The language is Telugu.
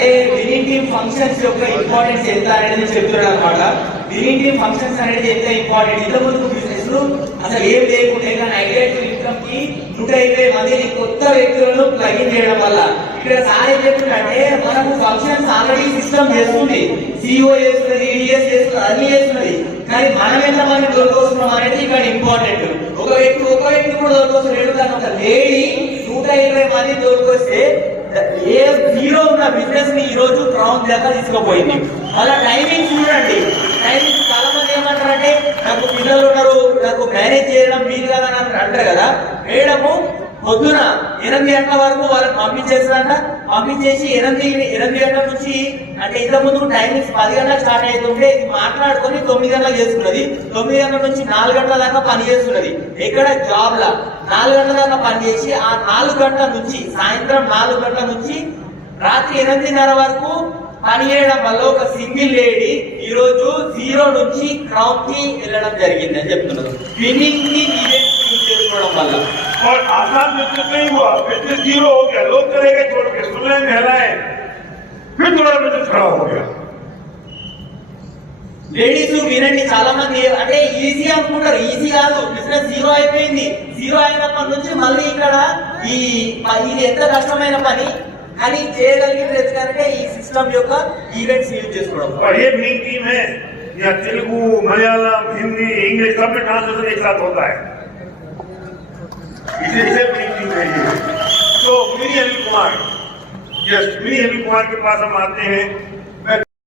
అదే వినింగ్ టీమ్ ఫంక్షన్స్ యొక్క ఇంపార్టెన్స్ ఎంత అనేది చెప్తున్నాడు అనమాట. వినింగ్ టీమ్ ఫంక్షన్స్ అనేది ఎంత ఇంపార్టెంట్. ఇంత ముందు బిజినెస్ అసలు ఏం లేకుంటే కానీ ఐడియల్ ఇన్కమ్ కి 120 మందిని కొత్త వ్యక్తులను ప్లగిన్ చేయడం వల్ల ఇక్కడ సార్ ఏం చెప్తుందంటే మనకు ఫంక్షన్స్ ఆల్రెడీ సిస్టమ్ చేస్తుంది, సిఇఓ చేస్తున్నది, ఈడిఎస్ చేస్తున్నది, అన్ని చేస్తున్నది. కానీ మనం ఎంత మంది దొరకొస్తున్నాం అనేది ఇక్కడ ఇంపార్టెంట్. ఒక వ్యక్తి కూడా దొరకొస్తున్నాడు. కానీ ఒక లేడీ 120 మంది దొరికొస్తే ఏ జీరో ఉన్న బిజినెస్ ని ఈ రోజు క్రౌన్ దాకా తీసుకుపోయింది. అలా టైమింగ్ చూడండి. టైమింగ్ చాలా మంది ఏమంటారంటే నాకు పిల్లలు ఉన్నారు, నాకు మేనేజ్ చేయడం వీలు కదా అని అంటారు కదా. మేడము పొద్దున 8 గంటల వరకు వాళ్ళకి పంపించేస్తారంట. పంపించేసి 8 గంటల నుంచి అంటే ఇంతకు ముందు టైమింగ్స్ 10 గంటలకు స్టార్ట్ అవుతుంటే ఇది మాట్లాడుకొని 9 గంటలకు చేసుకున్నది. 9 గంటల నుంచి 4 గంటల దాకా పని చేస్తున్నది. ఎక్కడ జాబ్ లా 4 గంటల దాకా పని చేసి ఆ 4 గంటల నుంచి సాయంత్రం 4 గంటల నుంచి రాత్రి 8:30 వరకు పని చేయడం వల్ల ఒక సింగిల్ లేడీ ఈ రోజు 0 నుంచి క్రౌన్ కి వెళ్ళడం జరిగింది అని చెప్తున్నారు. విన్నింగ్ ని ఈవెంట్ చేసుకోవడం వల్ల और आसान बिजनेस नहीं हुआ, बिजनेस जीरो हो गया. लोग चले गए छोड़ के, सुनने में है फिर थोड़ा बिजनेस खड़ा हो गया. లేడీస్ వినండి, చాలా మంది అంటే ఈజీ అనుకుంటారు. ఈజీ కాదు, బిజినెస్ జీరో అయిపోయింది. జీరో అయినప్పటి నుంచి మళ్ళీ ఇక్కడ ఇది ఎంత కష్టమైన పని కానీ చేయగలిగిన ఎందుకంటే ఈ సిస్టమ్ యొక్క ఈవెంట్స్ యూజ్ చేసుకోవడం. और ये मेन टीम है या तेलुगु, मलयालम, हिंदी, इंग्लिश सब में ट्रांसलेशन एक साथ होता है. इसे मेन टीम है ये. तो mini Anil Kumar, yes, mini Anil Kumar के पास हम आते हैं.